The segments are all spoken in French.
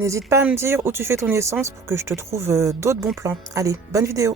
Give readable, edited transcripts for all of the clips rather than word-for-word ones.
N'hésite pas à me dire où tu fais ton essence pour que je te trouve d'autres bons plans. Allez, bonne vidéo!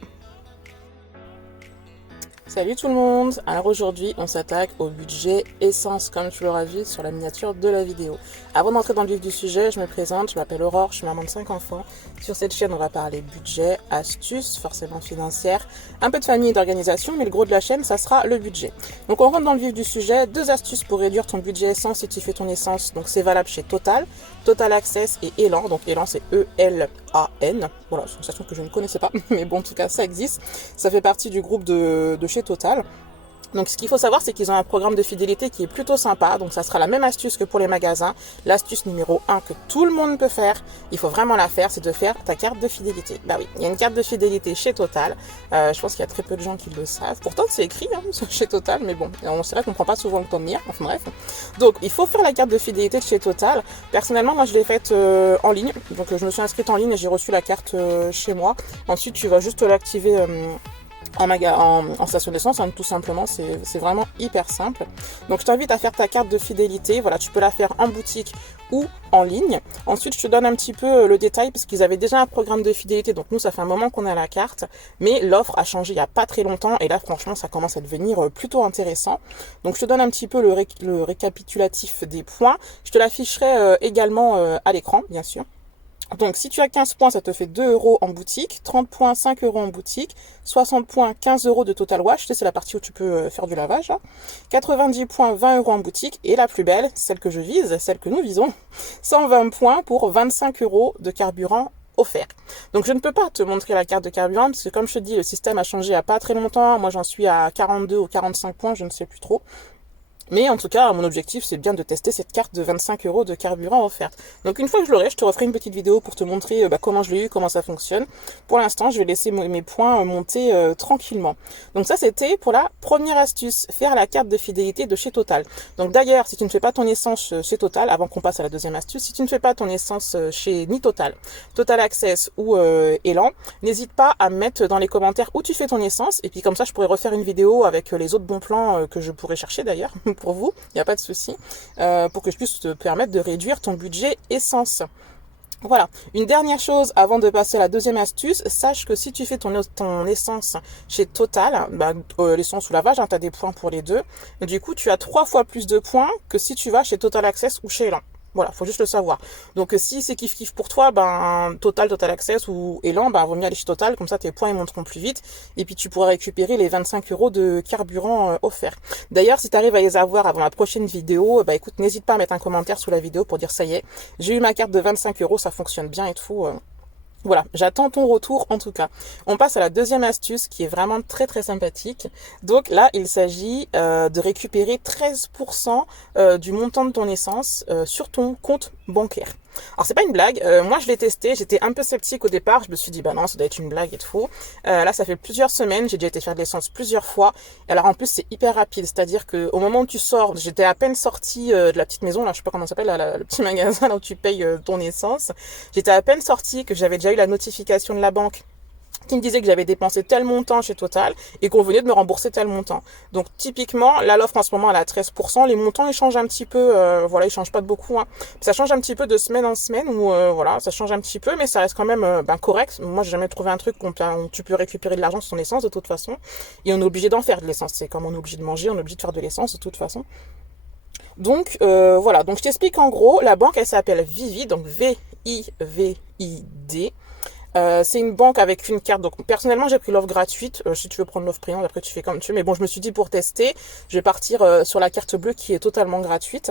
Salut tout le monde! Alors aujourd'hui, on s'attaque au budget essence, comme tu l'auras vu sur la miniature de la vidéo. Avant d'entrer dans le vif du sujet, je me présente, je m'appelle Aurore, je suis maman de 5 enfants. Sur cette chaîne, on va parler budget, astuces, forcément financières, un peu de famille et d'organisation, mais le gros de la chaîne, ça sera le budget. Donc on rentre dans le vif du sujet, 2 astuces pour réduire ton budget essence si tu fais ton essence. Donc c'est valable chez Total, Total Access et Elan. Donc Elan c'est E-L-A-N. Voilà, c'est une station que je ne connaissais pas, mais bon en tout cas ça existe. Ça fait partie du groupe de chez Total. Donc ce qu'il faut savoir, c'est qu'ils ont un programme de fidélité qui est plutôt sympa. Donc ça sera la même astuce que pour les magasins. L'astuce numéro 1 que tout le monde peut faire, il faut vraiment la faire, c'est de faire ta carte de fidélité. Bah oui, il y a une carte de fidélité chez Total. Je pense qu'il y a très peu de gens qui le savent. Pourtant c'est écrit chez Total, mais bon, c'est vrai qu'on prend pas souvent le temps de lire. Enfin bref. Donc il faut faire la carte de fidélité de chez Total. Personnellement, moi je l'ai faite en ligne. Donc je me suis inscrite en ligne et j'ai reçu la carte chez moi. Ensuite tu vas juste l'activer en station d'essence, tout simplement, c'est vraiment hyper simple. Donc je t'invite à faire ta carte de fidélité, voilà, tu peux la faire en boutique ou en ligne. Ensuite je te donne un petit peu le détail parce qu'ils avaient déjà un programme de fidélité, donc nous ça fait un moment qu'on a la carte, mais l'offre a changé il n'y a pas très longtemps et là franchement ça commence à devenir plutôt intéressant. Donc je te donne un petit peu le récapitulatif des points, je te l'afficherai également à l'écran bien sûr. Donc si tu as 15 points, ça te fait 2 euros en boutique, 30 points, 5 euros en boutique, 60 points, 15 euros de Total Wash, c'est la partie où tu peux faire du lavage, 90 points, 20 euros en boutique, et la plus belle, celle que je vise, celle que nous visons, 120 points pour 25 euros de carburant offert. Donc je ne peux pas te montrer la carte de carburant, parce que comme je te dis, le système a changé il n'y a pas très longtemps, moi j'en suis à 42 ou 45 points, je ne sais plus trop. Mais en tout cas, mon objectif, c'est bien de tester cette carte de 25 euros de carburant offerte. Donc une fois que je l'aurai, je te referai une petite vidéo pour te montrer comment je l'ai eu, comment ça fonctionne. Pour l'instant, je vais laisser mes points monter tranquillement. Donc ça, c'était pour la première astuce, faire la carte de fidélité de chez Total. Donc d'ailleurs, si tu ne fais pas ton essence chez Total, avant qu'on passe à la deuxième astuce, si tu ne fais pas ton essence chez ni Total, Total Access ou Elan, n'hésite pas à me mettre dans les commentaires où tu fais ton essence. Et puis comme ça, je pourrais refaire une vidéo avec les autres bons plans que je pourrais chercher d'ailleurs. Pour vous, il n'y a pas de souci, pour que je puisse te permettre de réduire ton budget essence. Voilà, une dernière chose avant de passer à la deuxième astuce, sache que si tu fais ton essence chez Total, l'essence ou lavage, tu as des points pour les deux, et du coup tu as 3 fois plus de points que si tu vas chez Total Access ou chez Elan. Voilà, faut juste le savoir. Donc si c'est kiff pour toi, Total Access ou Elan, vaut mieux aller chez Total, comme ça tes points ils monteront plus vite, et puis tu pourras récupérer les 25 euros de carburant offerts. D'ailleurs, si tu arrives à les avoir avant la prochaine vidéo, écoute, n'hésite pas à mettre un commentaire sous la vidéo pour dire ça y est, j'ai eu ma carte de 25 euros, ça fonctionne bien et tout. Voilà, j'attends ton retour en tout cas. On passe à la deuxième astuce qui est vraiment très très sympathique. Donc là, il s'agit de récupérer 13% du montant de ton essence sur ton compte bancaire. Alors c'est pas une blague, moi je l'ai testé, j'étais un peu sceptique au départ, je me suis dit non ça doit être une blague et tout. Là ça fait plusieurs semaines, j'ai déjà été faire de l'essence plusieurs fois. Alors en plus c'est hyper rapide, c'est-à-dire que au moment où tu sors, j'étais à peine sortie de la petite maison, là je sais pas comment ça s'appelle, le petit magasin là où tu payes ton essence. J'étais à peine sortie que j'avais déjà eu la notification de la banque qui me disait que j'avais dépensé tel montant chez Total et qu'on venait de me rembourser tel montant. Donc typiquement, là l'offre en ce moment elle est à 13%, les montants ils changent un petit peu, ils changent pas de beaucoup, ça change un petit peu de semaine en semaine ou ça change un petit peu mais ça reste quand même correct. Moi j'ai jamais trouvé un truc où tu peux récupérer de l'argent sur ton essence de toute façon et on est obligé d'en faire de l'essence, c'est comme on est obligé de manger, on est obligé de faire de l'essence de toute façon. Donc donc je t'explique en gros, la banque elle s'appelle Vivid, donc V-I-V-I-D. C'est une banque avec une carte. Donc personnellement j'ai pris l'offre gratuite. Si tu veux prendre l'offre payante, après tu fais comme tu veux. Mais bon, je me suis dit pour tester, je vais partir sur la carte bleue qui est totalement gratuite.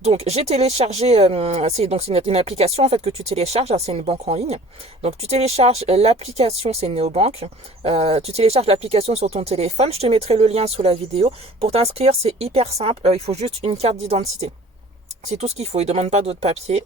Donc j'ai téléchargé, c'est une application en fait que tu télécharges, c'est une banque en ligne. Donc tu télécharges l'application, c'est Neobank. Tu télécharges l'application sur ton téléphone. Je te mettrai le lien sous la vidéo. Pour t'inscrire, c'est hyper simple. Il faut juste une carte d'identité. C'est tout ce qu'il faut, il ne demande pas d'autres papiers.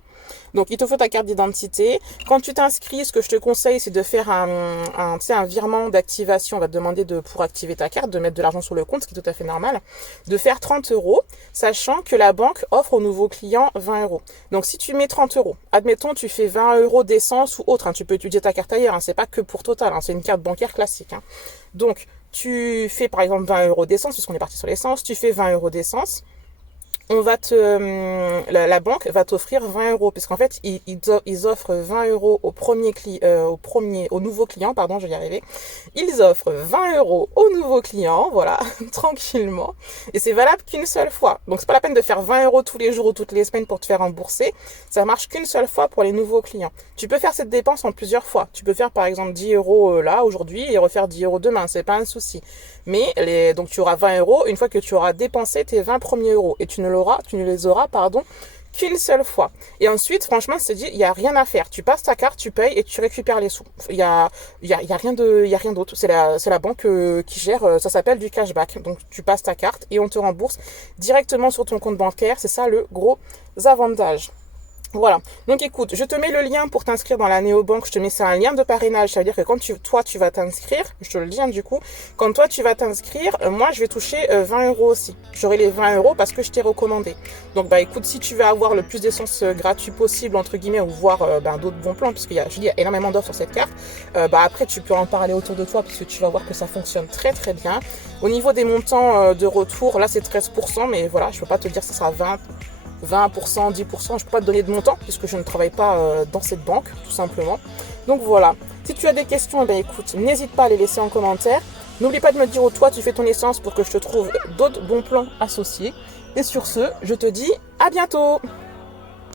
Donc il te faut ta carte d'identité. Quand tu t'inscris, ce que je te conseille, c'est de faire un virement d'activation. On va te demander pour activer ta carte, de mettre de l'argent sur le compte, ce qui est tout à fait normal. De faire 30 euros, sachant que la banque offre aux nouveaux clients 20 euros. Donc si tu mets 30 euros, admettons tu fais 20 euros d'essence ou autre, tu peux étudier ta carte ailleurs, c'est pas que pour Total, c'est une carte bancaire classique. Donc tu fais par exemple 20 euros d'essence, parce qu'on est parti sur l'essence, tu fais 20 euros d'essence. la banque va t'offrir 20 euros, puisqu'en fait, ils offrent 20 euros au nouveau client, pardon, je vais y arriver. Ils offrent 20 euros au nouveau client, voilà, tranquillement. Et c'est valable qu'une seule fois. Donc, c'est pas la peine de faire 20 euros tous les jours ou toutes les semaines pour te faire rembourser. Ça marche qu'une seule fois pour les nouveaux clients. Tu peux faire cette dépense en plusieurs fois. Tu peux faire, par exemple, 10 euros là, aujourd'hui, et refaire 10 euros demain. C'est pas un souci. Mais donc tu auras 20 euros une fois que tu auras dépensé tes 20 premiers euros. Et tu ne les auras, qu'une seule fois. Et ensuite, franchement, c'est dit, il y a rien à faire. Tu passes ta carte, tu payes et tu récupères les sous. Il y a rien d'autre. C'est la banque qui gère. Ça s'appelle du cashback. Donc tu passes ta carte et on te rembourse directement sur ton compte bancaire. C'est ça le gros avantage. Voilà. Donc écoute, je te mets le lien pour t'inscrire dans la néobanque. Je te mets ça un lien de parrainage. Ça veut dire que quand tu vas t'inscrire, je te le dis du coup, quand toi tu vas t'inscrire, moi je vais toucher 20 euros aussi. J'aurai les 20 euros parce que je t'ai recommandé. Donc bah écoute, si tu veux avoir le plus d'essence gratuit possible entre guillemets ou voir d'autres bons plans, puisqu'il y a, je dis, il y a énormément d'offres sur cette carte. Après tu peux en parler autour de toi puisque tu vas voir que ça fonctionne très très bien. Au niveau des montants de retour, là c'est 13%, mais voilà, je peux pas te dire que ça sera 20%, 10%, je peux pas te donner de montant puisque je ne travaille pas dans cette banque, tout simplement. Donc voilà. Si tu as des questions, eh bien écoute, n'hésite pas à les laisser en commentaire. N'oublie pas de me dire où toi tu fais ton essence pour que je te trouve d'autres bons plans associés. Et sur ce, je te dis à bientôt!